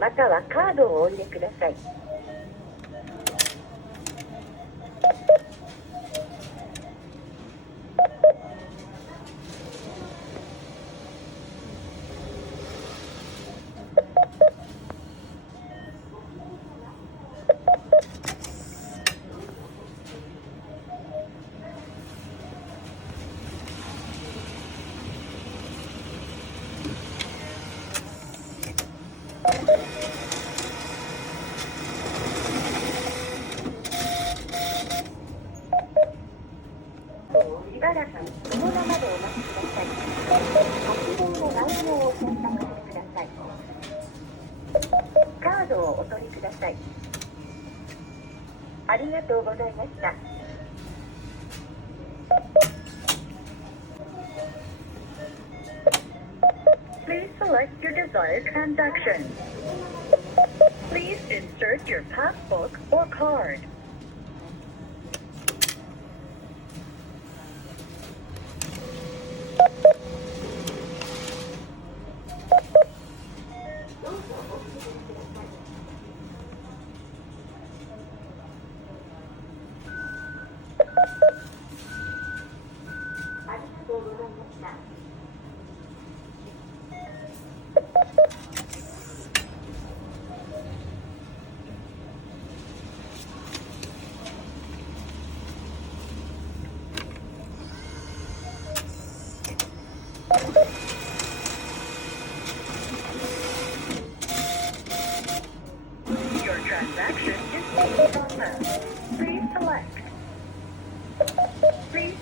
またはカードをお入れください。しばらくそのままでお待ちください。発電の内容を選択してください。カードをお取りください。ありがとうございました。Please select your desired transaction. Please insert your passbook or card. Your transaction is being processed. Please select. Please